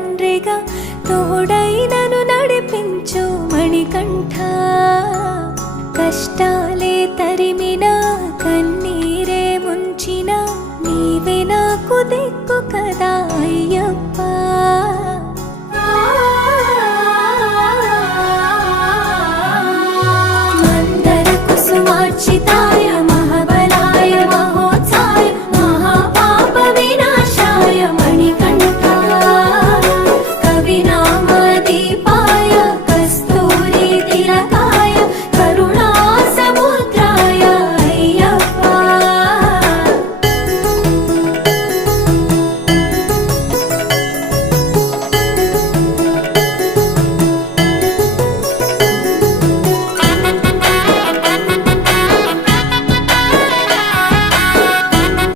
తండ్రిగా తోడై నన్ను నడిపించు మణికంఠ. కష్టాలే తరిమినా కన్నీరే ముంచిన నీవే నాకు దిక్కు కదా అయ్యప్ప.